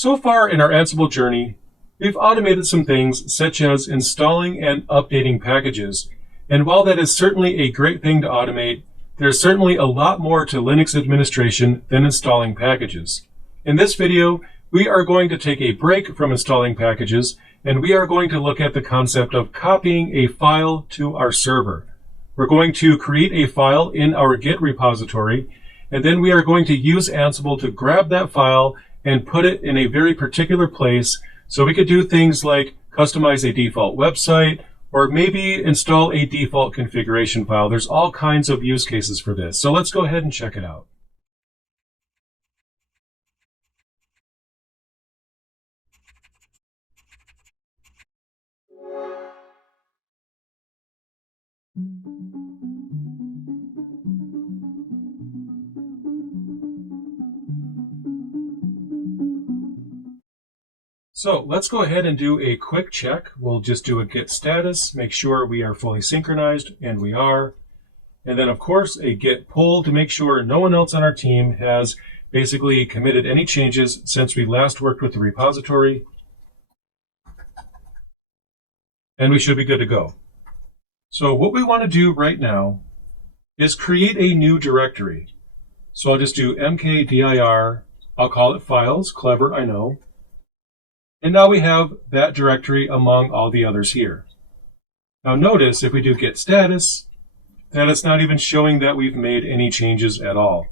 So far in our Ansible journey, we've automated some things such as installing and updating packages. And while that is certainly a great thing to automate, there's certainly a lot more to Linux administration than installing packages. In this video, we are going to take a break from installing packages, and we are going to look at the concept of copying a file to our server. We're going to create a file in our Git repository, and then we are going to use Ansible to grab that file and put it in a very particular place so we could do things like customize a default website or maybe install a default configuration file. There's all kinds of use cases for this. So let's go ahead and check it out. So let's go ahead and do a quick check. We'll just do a git status, make sure we are fully synchronized, and we are. And then, of course, a git pull to make sure no one else on our team has basically committed any changes since we last worked with the repository. And we should be good to go. So what we want to do right now is create a new directory. So I'll just do mkdir. I'll call it files. Clever, I know. And now we have that directory among all the others here. Now notice if we do git status, that it's not even showing that we've made any changes at all.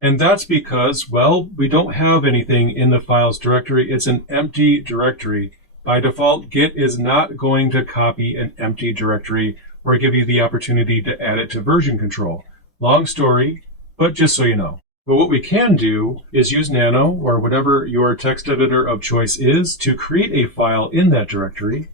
And that's because, well, we don't have anything in the files directory. It's an empty directory. By default, Git is not going to copy an empty directory or give you the opportunity to add it to version control. Long story, but just so you know. But what we can do is use Nano or whatever your text editor of choice is to create a file in that directory.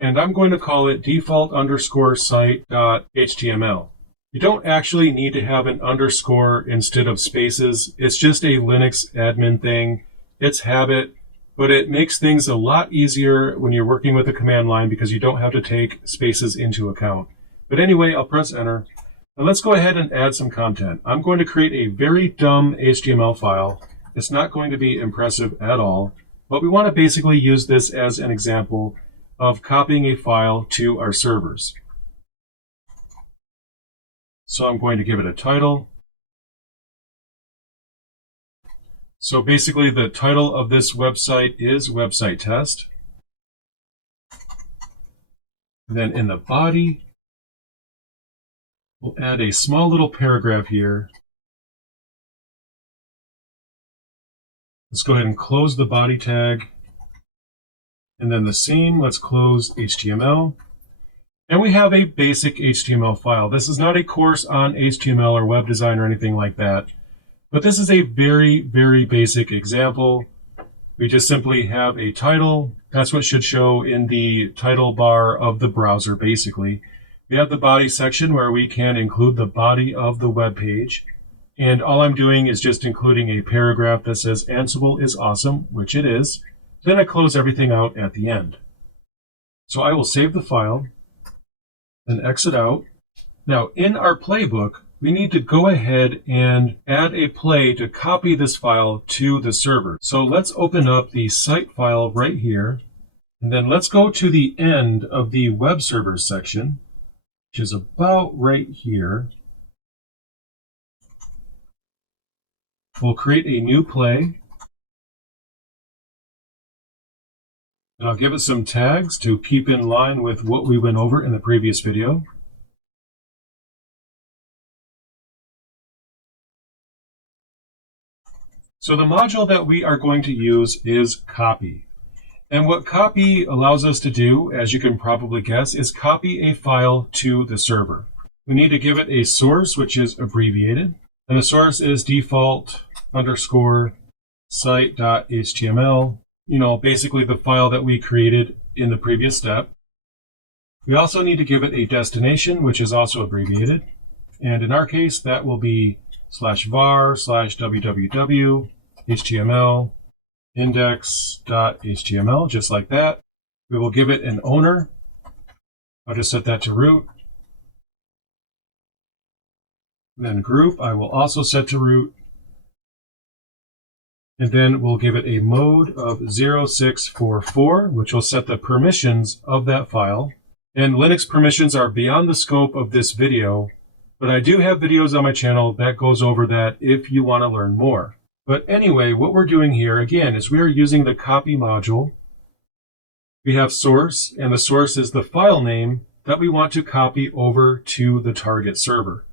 And I'm going to call it default_site.html. You don't actually need to have an underscore instead of spaces. It's just a Linux admin thing. It's habit, but it makes things a lot easier when you're working with a command line because you don't have to take spaces into account. But anyway, I'll press enter. Now let's go ahead and add some content. I'm going to create a very dumb HTML file. It's not going to be impressive at all, but we want to basically use this as an example of copying a file to our servers. So I'm going to give it a title. So basically the title of this website is website test. And then in the body, we'll add a small little paragraph here. Let's go ahead and close the body tag. And then the same, let's close HTML. And we have a basic HTML file. This is not a course on HTML or web design or anything like that. But this is a very, very basic example. We just simply have a title. That's what should show in the title bar of the browser, basically. We have the body section where we can include the body of the web page. And all I'm doing is just including a paragraph that says Ansible is awesome, which it is. Then I close everything out at the end. So I will save the file and exit out. Now in our playbook, we need to go ahead and add a play to copy this file to the server. So let's open up the site file right here. And then let's go to the end of the web servers section, which is about right here. We'll create a new play. And I'll give it some tags to keep in line with what we went over in the previous video. So the module that we are going to use is copy. And what copy allows us to do, as you can probably guess, is copy a file to the server. We need to give it a source, which is abbreviated. And the source is default_site.html. You know, basically the file that we created in the previous step. We also need to give it a destination, which is also abbreviated. And in our case, that will be /var/www HTML index.html, just like that. We will give it an owner. I'll just set that to root. Then group, I will also set to root. And then we'll give it a mode of 0644, which will set the permissions of that file. And Linux permissions are beyond the scope of this video, but I do have videos on my channel that goes over that if you want to learn more. But anyway, what we're doing here, again, is we are using the copy module. We have source, and the source is the file name that we want to copy over to the target server.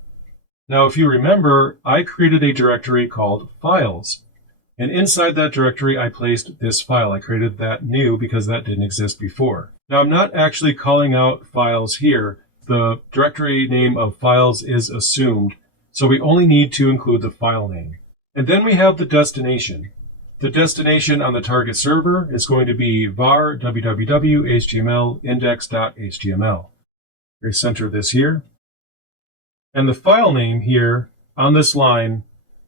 Now, if you remember, I created a directory called files. And inside that directory, I placed this file. I created that new because that didn't exist before. Now, I'm not actually calling out files here. The directory name of files is assumed, so we only need to include the file name. And then we have the destination. The destination on the target server is going to be var www.html index.html. We center this here. And the file name here on this line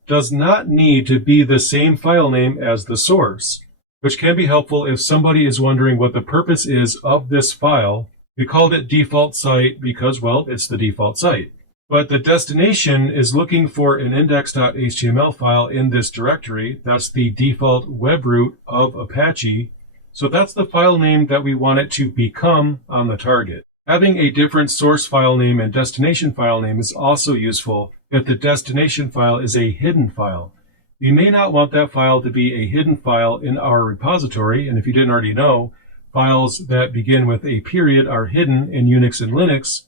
does not need to be the same file name as the source, which can be helpful if somebody is wondering what the purpose is of this file. We called it default site because, well, it's the default site. But the destination is looking for an index.html file in this directory. That's the default web root of Apache. So that's the file name that we want it to become on the target. Having a different source file name and destination file name is also useful if the destination file is a hidden file. We may not want that file to be a hidden file in our repository, and if you didn't already know, files that begin with a period are hidden in Unix and Linux.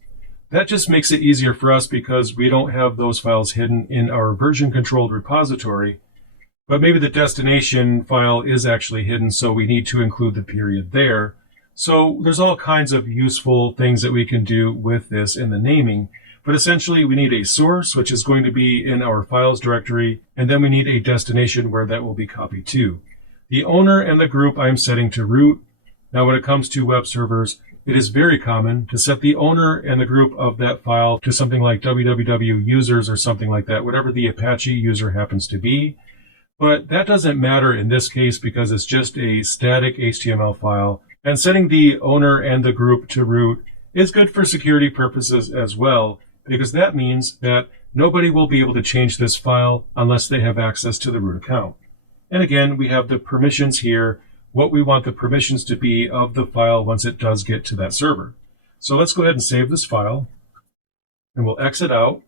That just makes it easier for us because we don't have those files hidden in our version-controlled repository. But maybe the destination file is actually hidden, so we need to include the period there. So there's all kinds of useful things that we can do with this in the naming. But essentially, we need a source, which is going to be in our files directory, and then we need a destination where that will be copied to. The owner and the group I'm setting to root. Now, when it comes to web servers, it is very common to set the owner and the group of that file to something like www users or something like that, whatever the Apache user happens to be. But that doesn't matter in this case because it's just a static HTML file. And setting the owner and the group to root is good for security purposes as well, because that means that nobody will be able to change this file unless they have access to the root account. And again, we have the permissions here, what we want the permissions to be of the file once it does get to that server. So let's go ahead and save this file, and we'll exit out.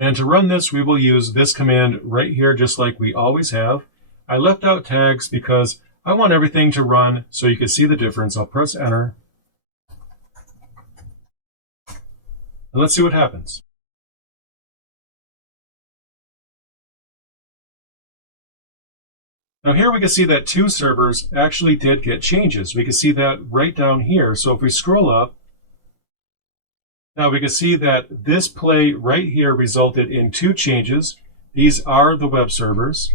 And to run this, we will use this command right here, just like we always have. I left out tags because I want everything to run so you can see the difference. I'll press enter. And let's see what happens. Now here we can see that two servers actually did get changes. We can see that right down here. So if we scroll up, now we can see that this play right here resulted in two changes. These are the web servers.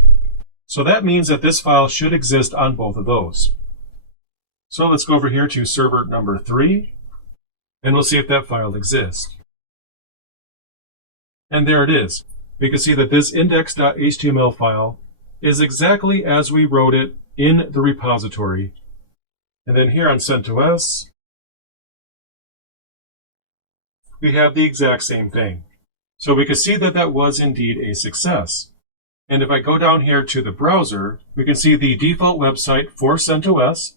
So that means that this file should exist on both of those. So let's go over here to server number 3, and we'll see if that file exists. And there it is. We can see that this index.html file is exactly as we wrote it in the repository. And then here on CentOS, we have the exact same thing. So we can see that that was indeed a success. And if I go down here to the browser, we can see the default website for CentOS.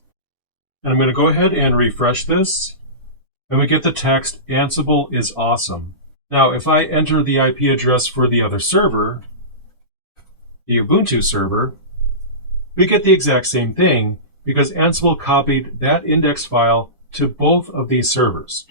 And I'm going to go ahead and refresh this. And we get the text, Ansible is awesome. Now, if I enter the IP address for the other server, the Ubuntu server, we get the exact same thing because Ansible copied that index file to both of these servers.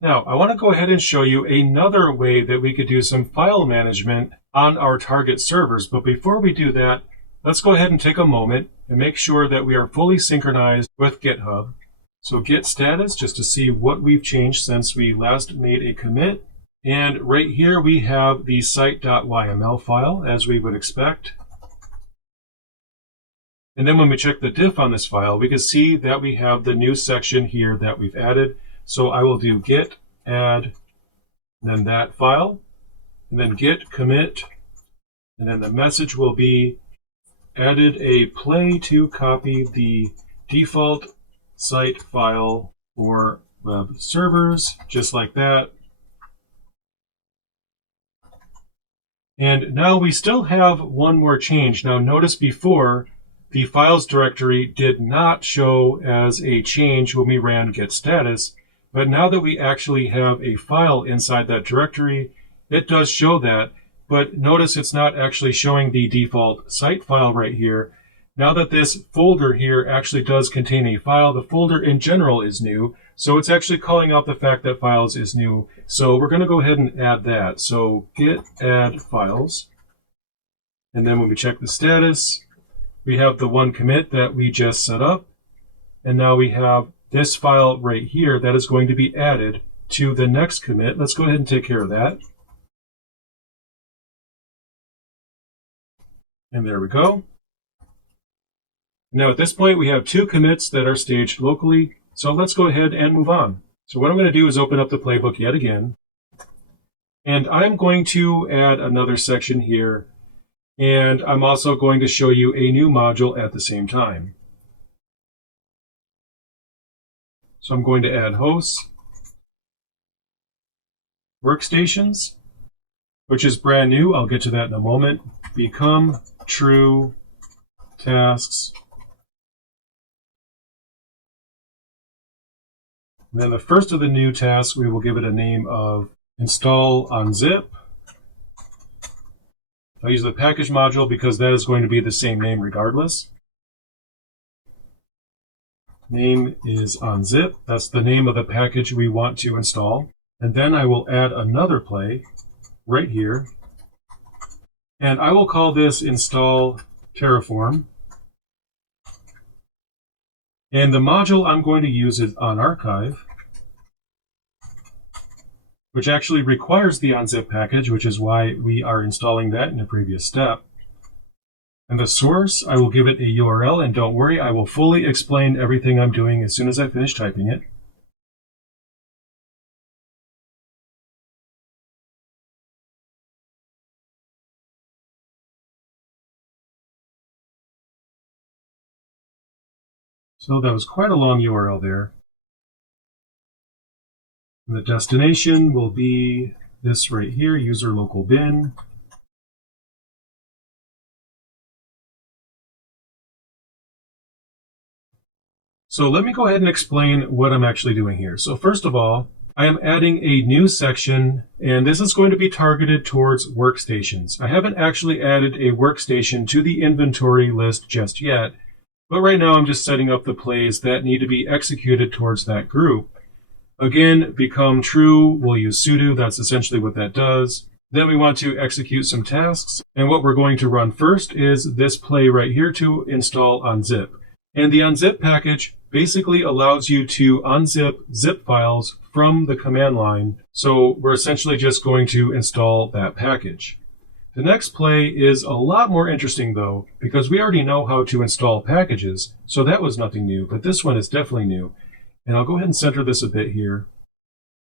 Now, I want to go ahead and show you another way that we could do some file management on our target servers. But before we do that, let's go ahead and take a moment and make sure that we are fully synchronized with GitHub. So git status, just to see what we've changed since we last made a commit. And right here we have the site.yml file, as we would expect. And then when we check the diff on this file, we can see that we have the new section here that we've added. So I will do git add, and then that file, and then git commit, and then the message will be added a play to copy the default site file for web servers, just like that. And now we still have one more change. Now notice before, the files directory did not show as a change when we ran get status, but now that we actually have a file inside that directory, it does show that. But notice it's not actually showing the default site file right here. Now that this folder here actually does contain a file, the folder in general is new. So it's actually calling out the fact that files is new. So we're going to go ahead and add that. So git add files. And then when we check the status, we have the one commit that we just set up. And now we have this file right here that is going to be added to the next commit. Let's go ahead and take care of that. And there we go. Now at this point, we have two commits that are staged locally. So let's go ahead and move on. So what I'm going to do is open up the playbook yet again. And I'm going to add another section here. And I'm also going to show you a new module at the same time. So I'm going to add hosts, workstations, which is brand new. I'll get to that in a moment. Become true tasks. And then the first of the new tasks, we will give it a name of install unzip. I'll use the package module because that is going to be the same name regardless. Name is unzip. That's the name of the package we want to install. And then I will add another play right here. And I will call this install Terraform. And the module I'm going to use is onArchive, which actually requires the unzip package, which is why we are installing that in a previous step. And the source, I will give it a URL, and don't worry, I will fully explain everything I'm doing as soon as I finish typing it. So that was quite a long URL there. And the destination will be this right here, user local bin. So let me go ahead and explain what I'm actually doing here. So first of all, I am adding a new section, and this is going to be targeted towards workstations. I haven't actually added a workstation to the inventory list just yet, but right now I'm just setting up the plays that need to be executed towards that group. Again, become true, we'll use sudo, that's essentially what that does. Then we want to execute some tasks, and what we're going to run first is this play right here to install unzip. And the unzip package basically allows you to unzip zip files from the command line. So we're essentially just going to install that package. The next play is a lot more interesting though, because we already know how to install packages. So that was nothing new, but this one is definitely new. And I'll go ahead and center this a bit here.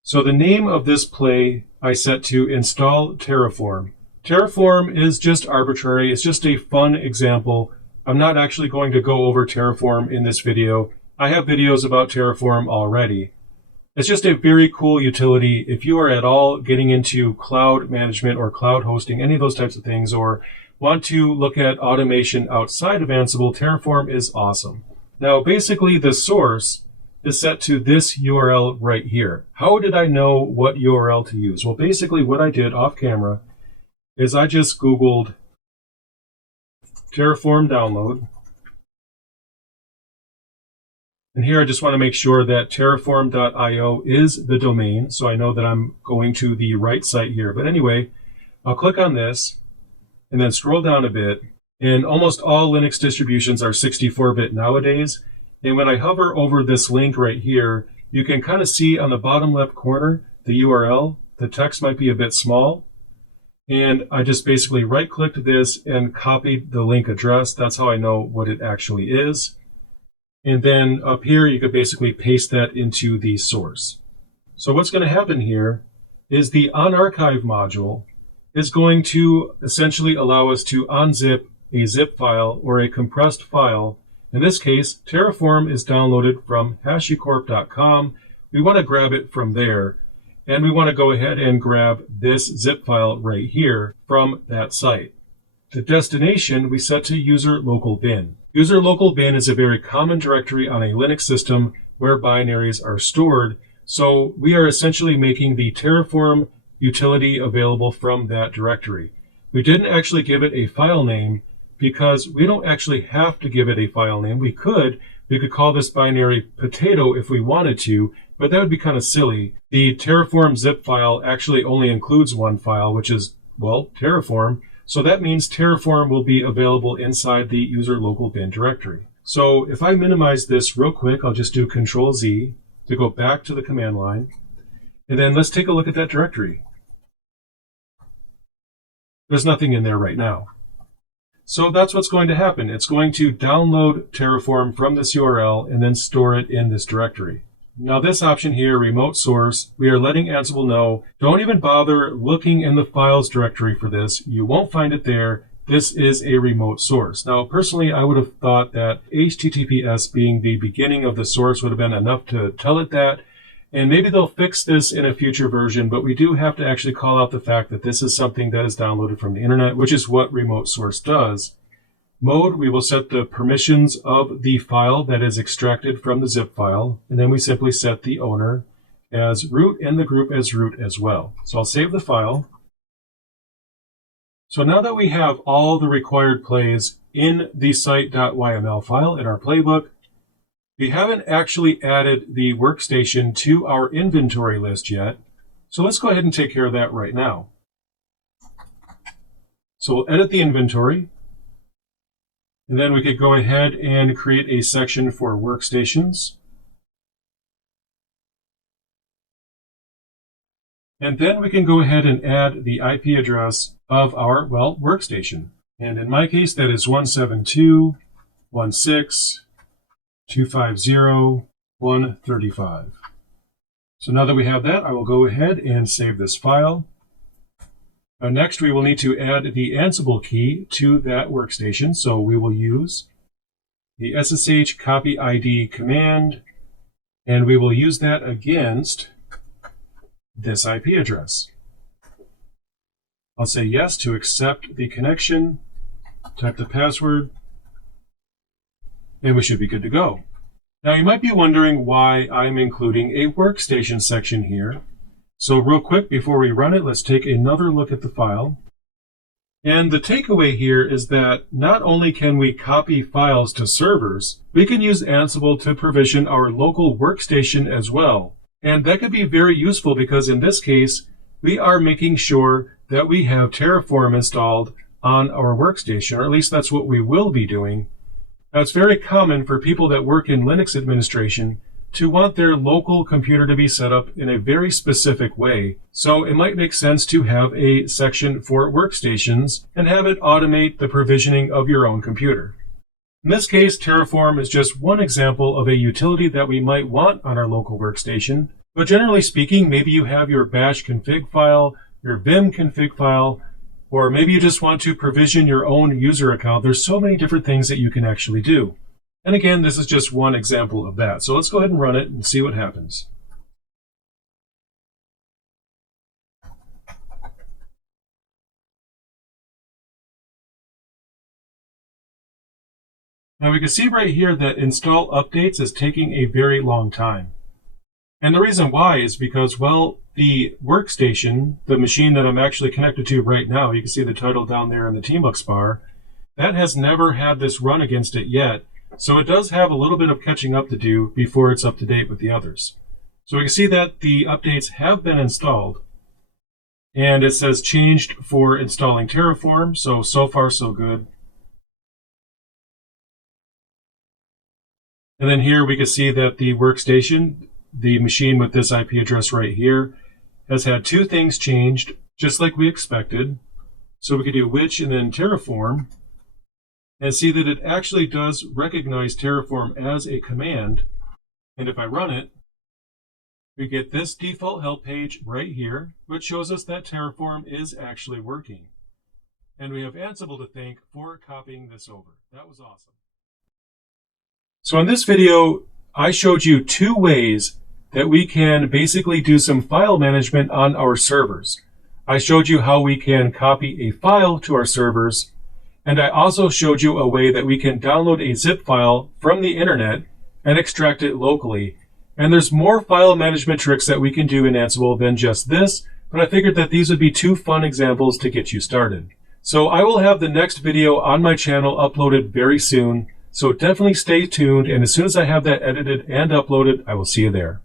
So the name of this play I set to install Terraform. Terraform is just arbitrary. It's just a fun example. I'm not actually going to go over Terraform in this video. I have videos about Terraform already. It's just a very cool utility. If you are at all getting into cloud management or cloud hosting, any of those types of things, or want to look at automation outside of Ansible, Terraform is awesome. Now, basically, the source is set to this URL right here. How did I know what URL to use? Well, basically, what I did off camera is I just Googled Terraform download. And here I just want to make sure that terraform.io is the domain, so I know that I'm going to the right site here. But anyway, I'll click on this and then scroll down a bit. And almost all Linux distributions are 64-bit nowadays. And when I hover over this link right here, you can kind of see on the bottom left corner the URL. The text might be a bit small. And I just basically right-clicked this and copied the link address. That's how I know what it actually is. And then up here, you could basically paste that into the source. So what's going to happen here is the onArchive module is going to essentially allow us to unzip a zip file or a compressed file. In this case, Terraform is downloaded from hashicorp.com. We want to grab it from there. and we want to go ahead and grab this zip file right here from that site. The destination we set to user local bin. User local bin is a very common directory on a Linux system where binaries are stored, so we are essentially making the Terraform utility available from that directory. We didn't actually give it a file name because we don't actually have to give it a file name. We could call this binary potato if we wanted to, but that would be kind of silly. The Terraform zip file actually only includes one file, which is, well, Terraform. So that means Terraform will be available inside the user local bin directory. So if I minimize this real quick, I'll just do Control Z to go back to the command line. And then let's take a look at that directory. There's nothing in there right now. So that's what's going to happen. It's going to download Terraform from this URL and then store it in this directory. Now this option here, remote source, we are letting Ansible know, don't even bother looking in the files directory for this. You won't find it there. This is a remote source. Now personally, I would have thought that HTTPS being the beginning of the source would have been enough to tell it that. And maybe they'll fix this in a future version, but we do have to actually call out the fact that this is something that is downloaded from the internet, which is what remote source does. Mode, we will set the permissions of the file that is extracted from the zip file, and then we simply set the owner as root and the group as root as well. So I'll save the file. So now that we have all the required plays in the site.yml file in our playbook, we haven't actually added the workstation to our inventory list yet. So let's go ahead and take care of that right now. So we'll edit the inventory. And then we could go ahead and create a section for workstations. And then we can go ahead and add the IP address of our, well, workstation. And in my case, that is 172.168.250.135. So now that we have that, I will go ahead and save this file. Next, we will need to add the Ansible key to that workstation. So we will use the SSH copy ID command, and we will use that against this IP address. I'll say yes to accept the connection, type the password, and we should be good to go. Now you might be wondering why I'm including a workstation section here. So real quick, before we run it, let's take another look at the file. And the takeaway here is that not only can we copy files to servers, we can use Ansible to provision our local workstation as well. And that could be very useful because in this case, we are making sure that we have Terraform installed on our workstation, or at least that's what we will be doing. Now, it's very common for people that work in Linux administration to want their local computer to be set up in a very specific way. So it might make sense to have a section for workstations and have it automate the provisioning of your own computer. In this case, Terraform is just one example of a utility that we might want on our local workstation. But generally speaking, maybe you have your bash config file, your vim config file, or maybe you just want to provision your own user account. There's so many different things that you can actually do. And again, this is just one example of that. So let's go ahead and run it and see what happens. Now we can see right here that install updates is taking a very long time. And the reason why is because, well, the workstation, the machine that I'm actually connected to right now, you can see the title down there in the Tmux bar, that has never had this run against it yet. So it does have a little bit of catching up to do before it's up to date with the others. So we can see that the updates have been installed. And it says changed for installing Terraform. So far, so good. And then here we can see that the workstation, the machine with this IP address right here, has had two things changed, just like we expected. So we could do which and then Terraform, and see that it actually does recognize Terraform as a command. And if I run it, we get this default help page right here, which shows us that Terraform is actually working. And we have Ansible to thank for copying this over. That was awesome. So in this video, I showed you two ways that we can basically do some file management on our servers. I showed you how we can copy a file to our servers, and I also showed you a way that we can download a zip file from the internet and extract it locally. And there's more file management tricks that we can do in Ansible than just this, but I figured that these would be 2 fun examples to get you started. So I will have the next video on my channel uploaded very soon, so definitely stay tuned, and as soon as I have that edited and uploaded, I will see you there.